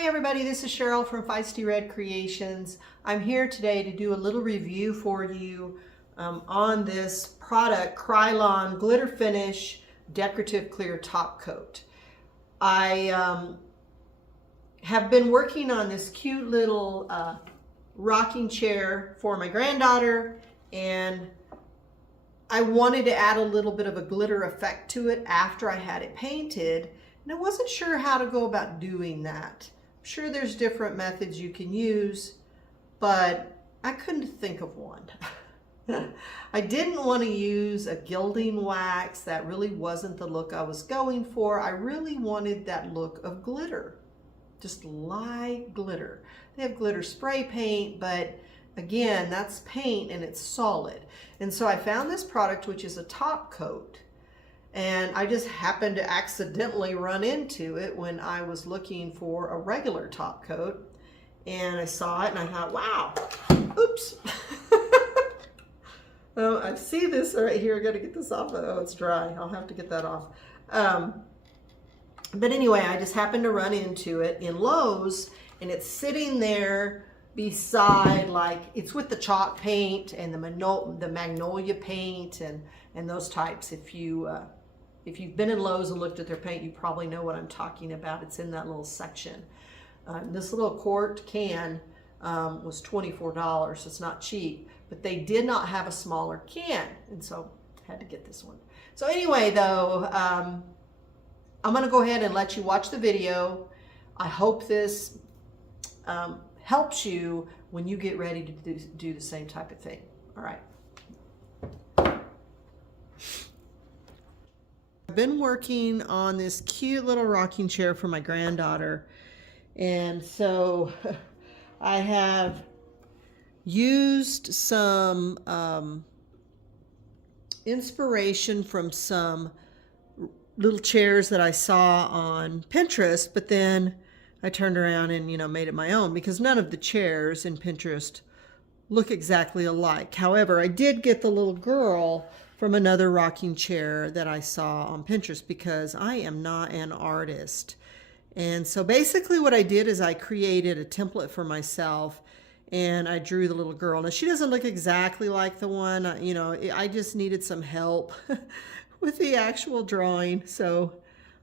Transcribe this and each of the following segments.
Hi everybody, this is Cheryl from Feisty Red Creations. I'm here today to do a little review for you on this product, Krylon Glitter Finish Decorative Clear Top Coat. I have been working on this cute little rocking chair for my granddaughter, and I wanted to add a little bit of a glitter effect to it after I had it painted, and I wasn't sure how to go about doing that. I'm sure there's different methods you can use, but I couldn't think of one. I didn't want to use a gilding wax. That really wasn't the look I was going for. I really wanted that look of glitter, just light glitter. They have glitter spray paint, but again, that's paint and it's solid. And so I found this product, which is a top coat, and I just happened to accidentally run into it when I was looking for a regular top coat, and I saw it and I thought, wow, oops. Oh, I see this right here. I got to get this off. Oh, it's dry. I'll have to get that off. But anyway, I just happened to run into it in Lowe's, and it's sitting there beside, like, it's with the chalk paint and the magnolia paint and those types. If you've been in Lowe's and looked at their paint, you probably know what I'm talking about. It's in that little section. This little quart can was $24. So it's not cheap, but they did not have a smaller can, and so I had to get this one. So anyway, though, I'm going to go ahead and let you watch the video. I hope this helps you when you get ready to do the same type of thing. All right. I've been working on this cute little rocking chair for my granddaughter, and so I have used some inspiration from some little chairs that I saw on Pinterest, but then I turned around and, made it my own, because none of the chairs in Pinterest look exactly alike. However, I did get the little girl from another rocking chair that I saw on Pinterest, because I am not an artist. And so basically what I did is I created a template for myself, and I drew the little girl. Now, she doesn't look exactly like the one, I just needed some help with the actual drawing. So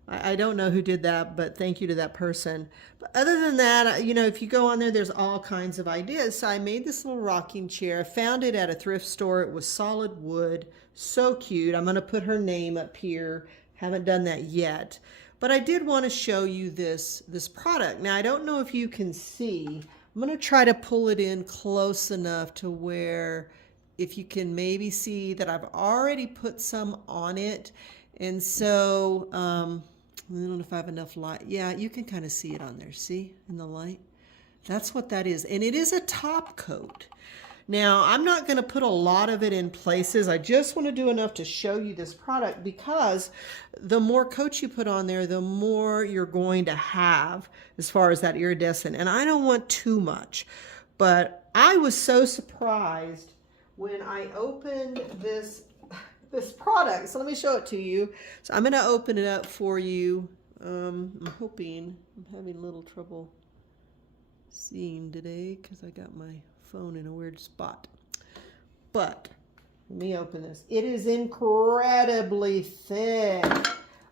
I don't know who did that, but thank you to that person. But other than that, if you go on there, there's all kinds of ideas. So I made this little rocking chair. I found it at a thrift store. It was solid wood, so cute. I'm going to put her name up here. Haven't done that yet. But I did want to show you this product. Now, I don't know if you can see. I'm going to try to pull it in close enough to where if you can maybe see that I've already put some on it. And so, I don't know if I have enough light. Yeah, you can kind of see it on there. See, in the light? That's what that is. And it is a top coat. Now, I'm not going to put a lot of it in places. I just want to do enough to show you this product, because the more coats you put on there, the more you're going to have as far as that iridescent. And I don't want too much. But I was so surprised when I opened this product. So let me show it to you. So I'm going to open it up for you. I'm having a little trouble seeing today because I got my phone in a weird spot. But let me open this. It is incredibly thick.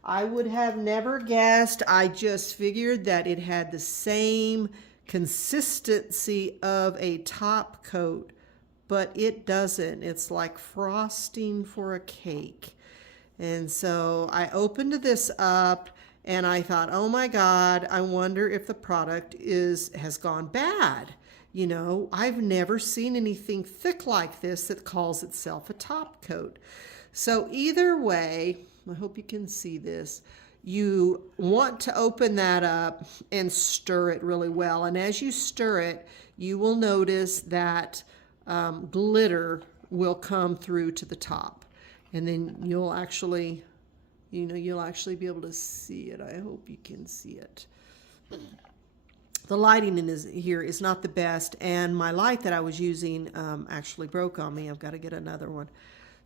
I would have never guessed. I just figured that it had the same consistency of a top coat, but it doesn't. It's like frosting for a cake. And so I opened this up and I thought, oh my God, I wonder if the product has gone bad. I've never seen anything thick like this that calls itself a top coat. So either way, I hope you can see this. You want to open that up and stir it really well. And as you stir it, you will notice that glitter will come through to the top, and then you'll actually be able to see it. I hope you can see it. The lighting here is not the best, and my light that I was using actually broke on me. I've got to get another one.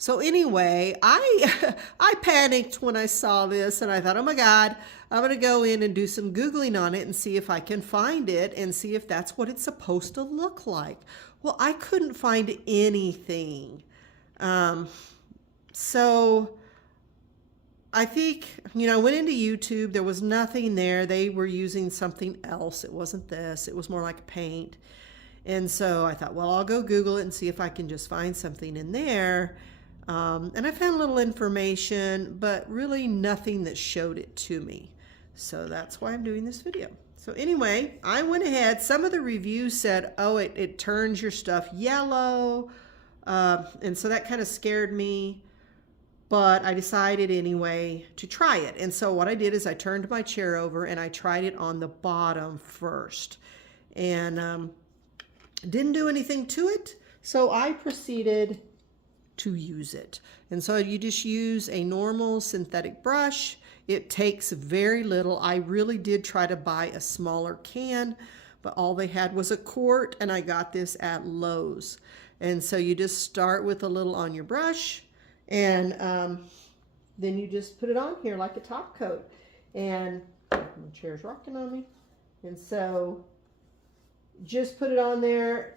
So anyway, I I panicked when I saw this and I thought, oh my God, I'm going to go in and do some Googling on it and see if I can find it and see if that's what it's supposed to look like. Well, I couldn't find anything. So I think, I went into YouTube. There was nothing there. They were using something else. It wasn't this. It was more like paint. And so I thought, well, I'll go Google it and see if I can just find something in there. And I found a little information, but really nothing that showed it to me. So that's why I'm doing this video. So anyway, I went ahead. Some of the reviews said, oh, it turns your stuff yellow. And so that kind of scared me. But I decided anyway to try it. And so what I did is I turned my chair over and I tried it on the bottom first. And didn't do anything to it. So I proceeded to use it. And so you just use a normal synthetic brush. It takes very little. I really did try to buy a smaller can, but all they had was a quart, and I got this at Lowe's. And so you just start with a little on your brush, and then you just put it on here like a top coat. And my chair's rocking on me. And so just put it on there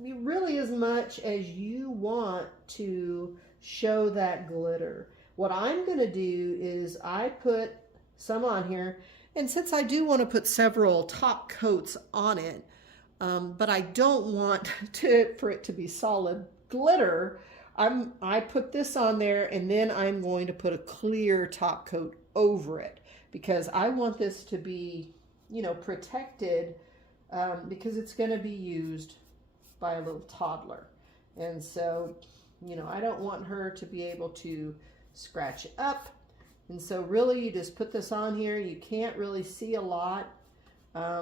really as much as you want to show that glitter. What I'm going to do is I put some on here, and since I do want to put several top coats on it, but I don't want for it to be solid glitter, I put this on there, and then I'm going to put a clear top coat over it because I want this to be, protected because it's going to be used by a little toddler. And so, I don't want her to be able to scratch it up. And so really you just put this on here. You can't really see a lot.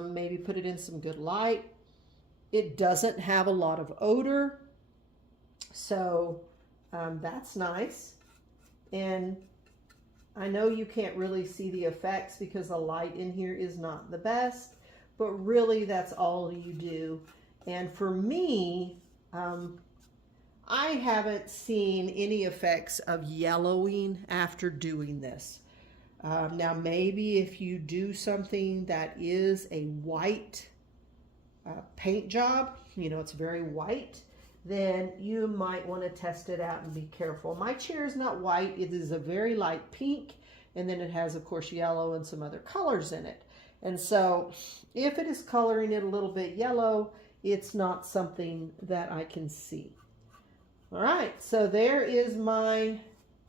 Maybe put it in some good light. It doesn't have a lot of odor. So that's nice. And I know you can't really see the effects because the light in here is not the best, but really that's all you do. And for me, I haven't seen any effects of yellowing after doing this. Now maybe if you do something that is a white paint job, it's very white, then you might want to test it out and be careful. My chair is not white. It is a very light pink, and then it has, of course, yellow and some other colors in it. And so if it is coloring it a little bit yellow, it's not something that I can see. All right, so there is my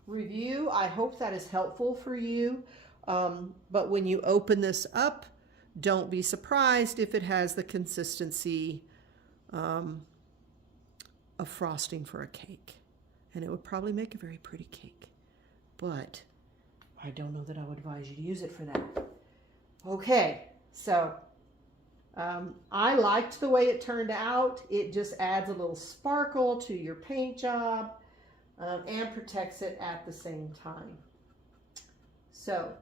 review. I hope that is helpful for you. But when you open this up, don't be surprised if it has the consistency of frosting for a cake. And it would probably make a very pretty cake. But I don't know that I would advise you to use it for that. Okay, so I liked the way it turned out. It just adds a little sparkle to your paint job and protects it at the same time. So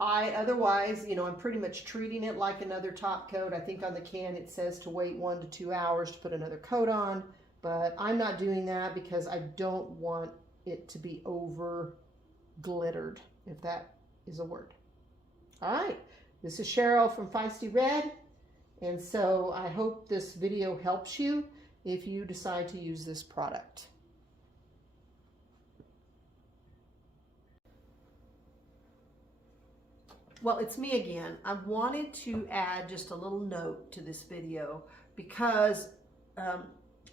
otherwise, I'm pretty much treating it like another top coat. I think on the can it says to wait 1 to 2 hours to put another coat on, but I'm not doing that because I don't want it to be over glittered, if that is a word. All right, this is Cheryl from Feisty Red, and so I hope this video helps you if you decide to use this product. Well, it's me again. I wanted to add just a little note to this video because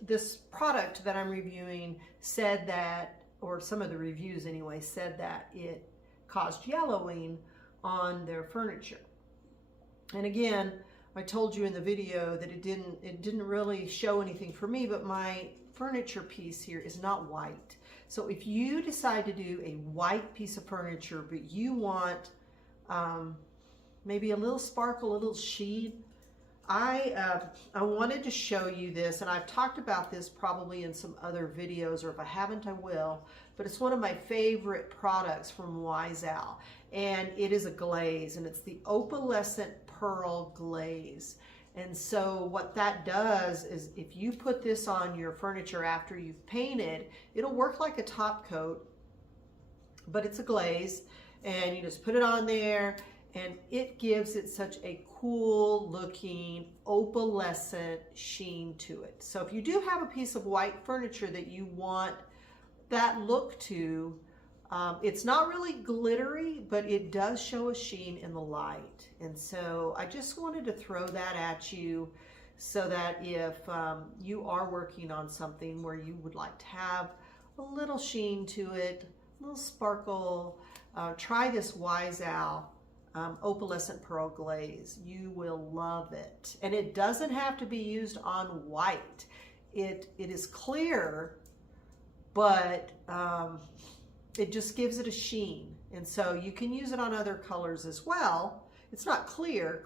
this product that I'm reviewing said that, or some of the reviews anyway, said that it caused yellowing on their furniture. And again, I told you in the video that it didn't really show anything for me, but my furniture piece here is not white. So if you decide to do a white piece of furniture, but you want maybe a little sparkle, a little sheen, I wanted to show you this, and I've talked about this probably in some other videos, or if I haven't, I will, but it's one of my favorite products from Wise Owl, and it is a glaze, and it's the Opalescent Pearl Glaze. And so what that does is if you put this on your furniture after you've painted, it'll work like a top coat, but it's a glaze, and you just put it on there and it gives it such a cool looking opalescent sheen to it. So if you do have a piece of white furniture that you want that look to, it's not really glittery, but it does show a sheen in the light. And so I just wanted to throw that at you so that if you are working on something where you would like to have a little sheen to it, a little sparkle, try this Wise Owl Opalescent Pearl Glaze. You will love it. And it doesn't have to be used on white. It is clear, but it just gives it a sheen. And so you can use it on other colors as well. It's not clear,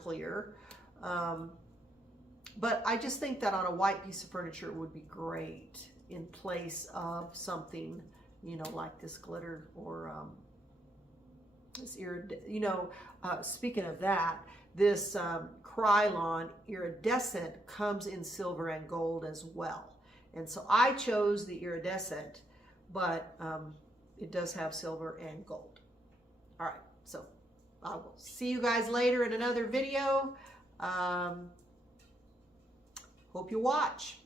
but I just think that on a white piece of furniture it would be great in place of something, you know, like this glitter or this speaking of that, this Krylon iridescent comes in silver and gold as well. And so I chose the iridescent, but it does have silver and gold. All right, so I will see you guys later in another video. Hope you watch.